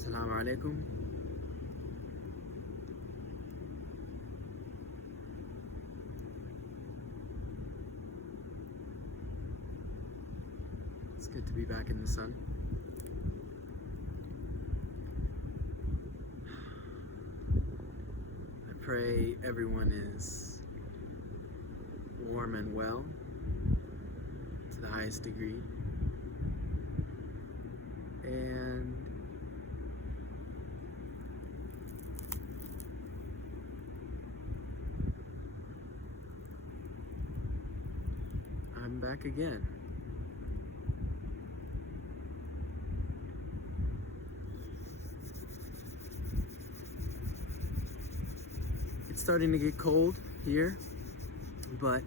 Assalamu alaikum. It's good to be back in the sun. I pray everyone is warm and well to the highest degree. And I'm back again. It's starting to get cold here, but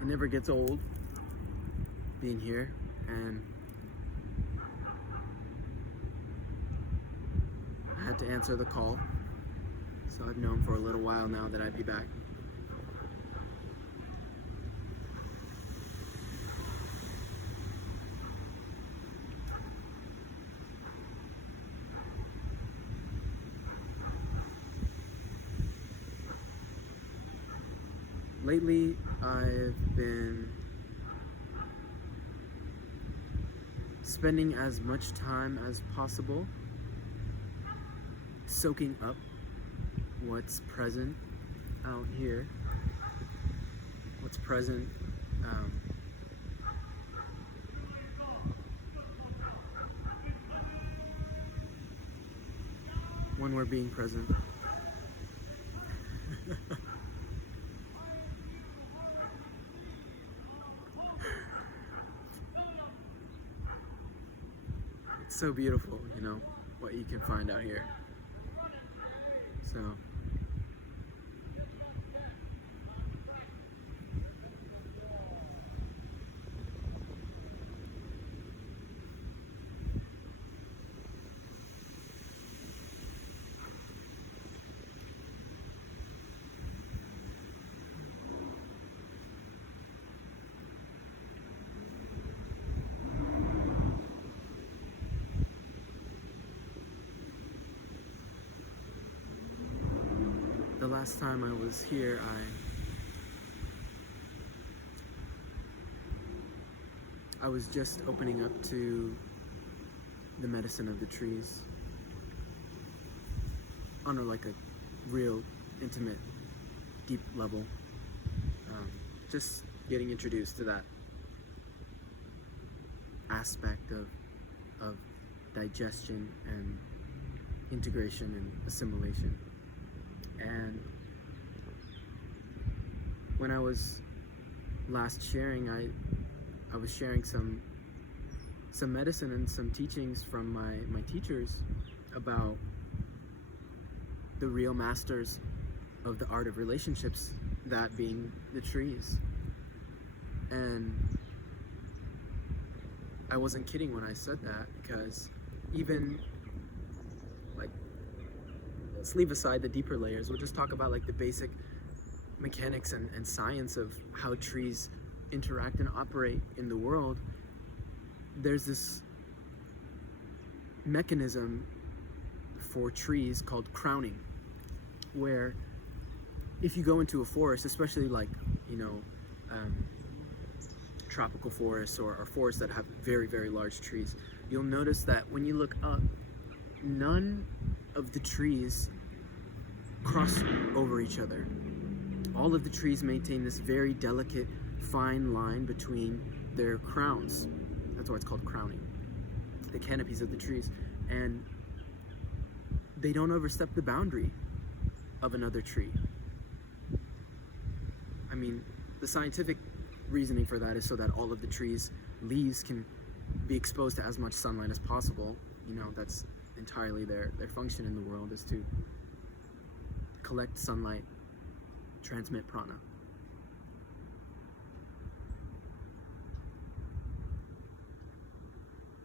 it never gets old being here, and I had to answer the call, so I've known for a little while now that I'd be back. Lately, I've been spending as much time as possible soaking up what's present out here, what's present when we're being present. It's so beautiful, you know, what you can find out here. So the last time I was here, I was just opening up to the medicine of the trees on a real intimate, deep level. Just getting introduced to that aspect of digestion and integration and assimilation. And when I was last sharing, I was sharing some medicine and some teachings from my teachers about the real masters of the art of relationships, that being the trees. And I wasn't kidding when I said that, because even let's leave aside the deeper layers. We'll just talk about the basic mechanics and science of how trees interact and operate in the world. There's this mechanism for trees called crowning, where if you go into a forest, especially tropical forests or forests that have very, very large trees, you'll notice that when you look up, none of the trees cross over each other. All of the trees maintain this very delicate, fine line between their crowns. That's why it's called crowning, the canopies of the trees. And they don't overstep the boundary of another tree. I mean, the scientific reasoning for that is so that all of the trees' leaves can be exposed to as much sunlight as possible. You know, that's entirely their function in the world, is to collect sunlight, transmit prana.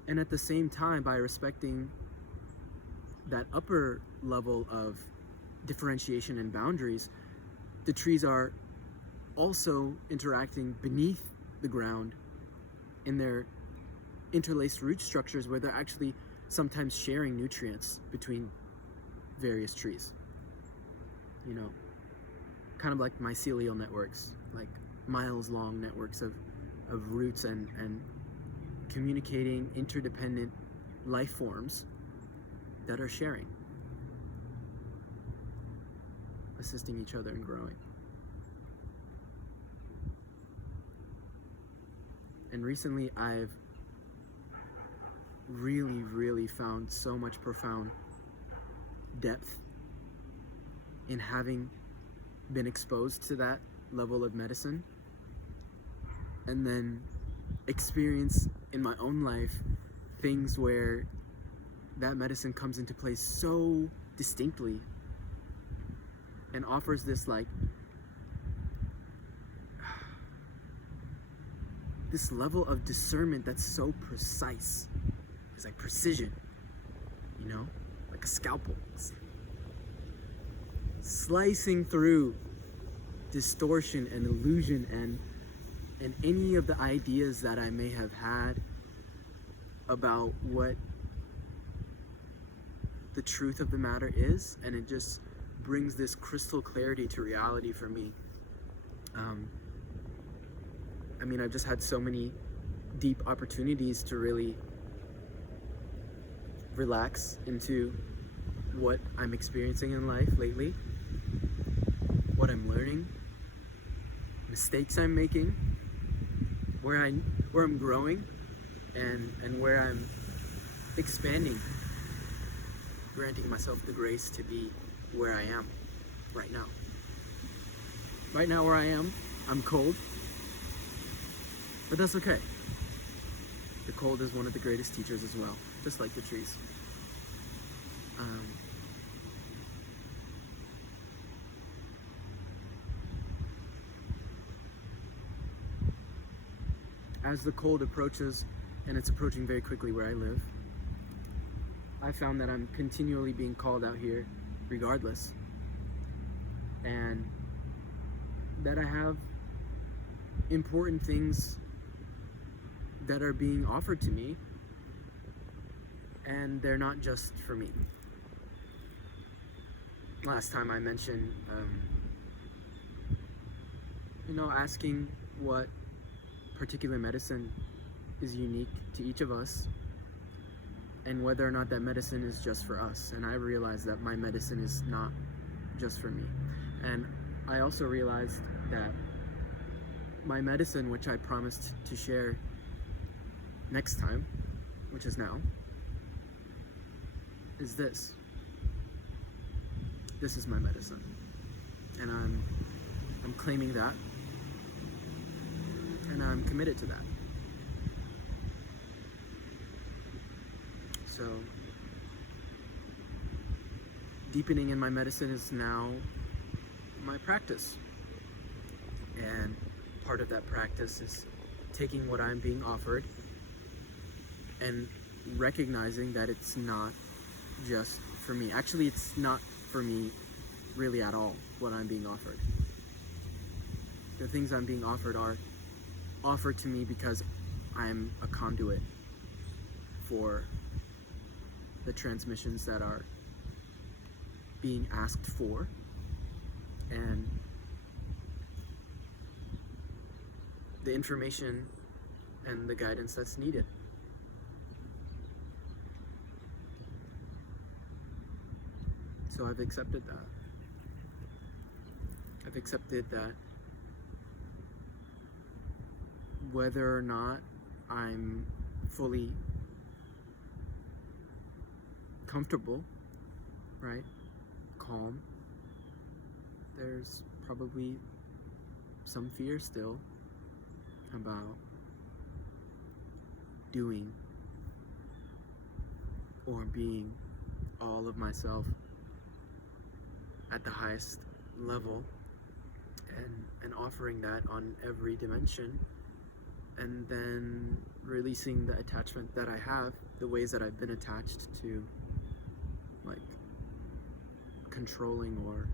And at the same time, by respecting that upper level of differentiation and boundaries, the trees are also interacting beneath the ground in their interlaced root structures where they're actually sometimes sharing nutrients between various trees. You know, kind of like mycelial networks, like miles long networks of roots and communicating interdependent life forms that are sharing, assisting each other in growing. And recently I've really found so much profound depth in having been exposed to that level of medicine, and then experience in my own life things where that medicine comes into play so distinctly and offers this like this level of discernment that's so precise. It's like precision, you know, like a scalpel, slicing through distortion and illusion and any of the ideas that I may have had about what the truth of the matter is, and it just brings this crystal clarity to reality for me. I mean, I've just had so many deep opportunities to really relax into what I'm experiencing in life lately, what I'm learning, mistakes I'm making, where I'm growing, and where I'm expanding, granting myself the grace to be where I am right now. Right now where I am, I'm cold, but that's okay. The cold is one of the greatest teachers as well, just like the trees. As the cold approaches, and it's approaching very quickly where I live, I found that I'm continually being called out here regardless, and that I have important things that are being offered to me, and they're not just for me. Last time I mentioned, asking what particular medicine is unique to each of us, and whether or not that medicine is just for us. And I realized that my medicine is not just for me. And I also realized that my medicine, which I promised to share next time, which is now, is this. This is my medicine. And I'm claiming that. And I'm committed to that. So, deepening in my medicine is now my practice. And part of that practice is taking what I'm being offered and recognizing that it's not just for me. Actually, it's not for me really at all, what I'm being offered. The things I'm being offered are offered to me because I'm a conduit for the transmissions that are being asked for, and the information and the guidance that's needed. So I've accepted that. I've accepted that whether or not I'm fully comfortable, right, calm, there's probably some fear still about doing or being all of myself at the highest level, and offering that on every dimension, and then releasing the attachment that I have, the ways that I've been attached to, like, controlling or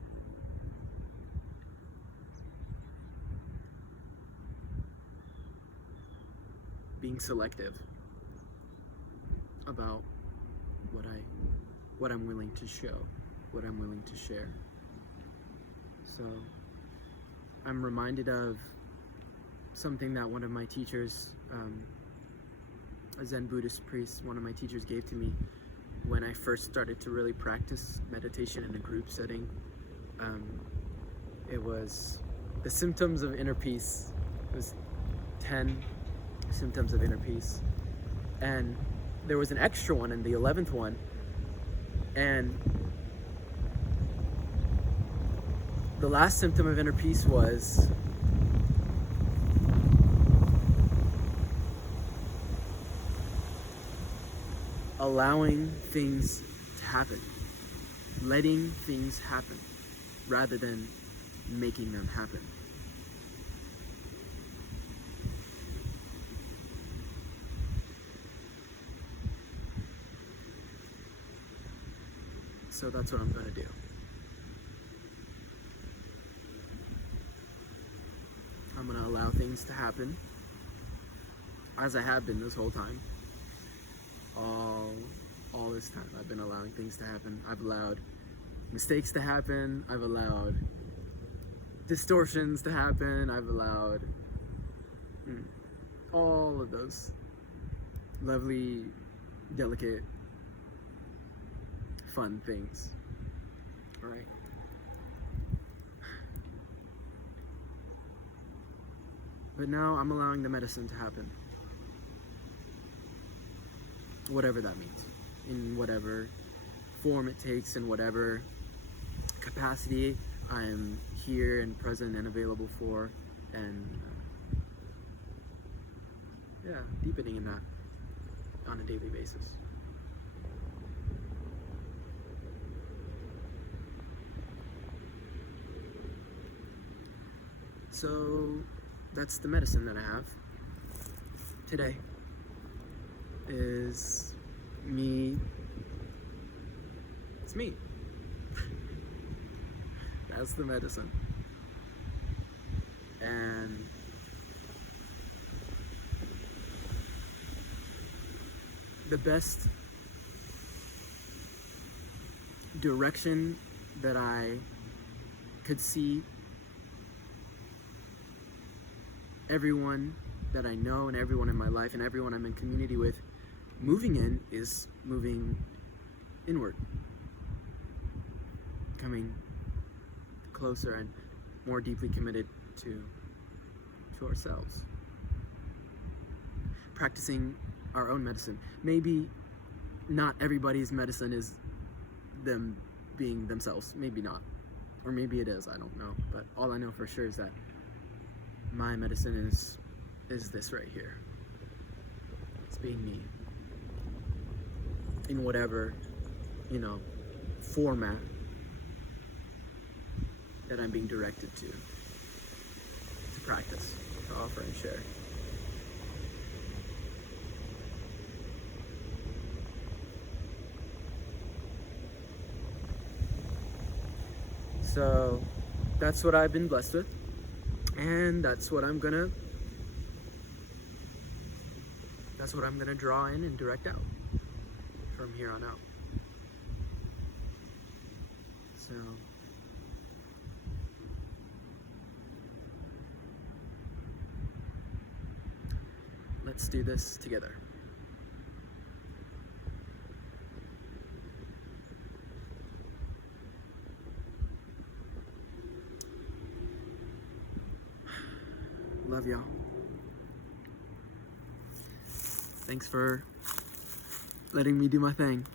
being selective about what I'm willing to show, what I'm willing to share. So I'm reminded of something that one of my teachers, a Zen Buddhist priest, one of my teachers gave to me when I first started to really practice meditation in a group setting. It was the symptoms of inner peace. It was 10 symptoms of inner peace. And there was an extra one in the 11th one. And the last symptom of inner peace was allowing things to happen, letting things happen rather than making them happen. So that's what I'm going to do. I'm going to allow things to happen, as I have been this whole time. All this time I've been allowing things to happen. I've allowed mistakes to happen. I've allowed distortions to happen. I've allowed all of those lovely, delicate, fun things. All right. But now I'm allowing the medicine to happen. Whatever that means, in whatever form it takes, in whatever capacity I am here and present and available for, and deepening in that on a daily basis. So that's the medicine that I have today. Is me. It's me. That's the medicine. And the best direction that I could see everyone that I know and everyone in my life and everyone I'm in community with moving in is moving inward, coming closer and more deeply committed to ourselves, practicing our own medicine. Maybe not everybody's medicine is them being themselves, maybe not, or maybe it is, I don't know, but all I know for sure is that my medicine is this right here. It's being me. In whatever, format that I'm being directed to practice, to offer and share. So that's what I've been blessed with, and that's what I'm gonna draw in and direct out from here on out. So let's do this together. Love y'all. Thanks for letting me do my thing.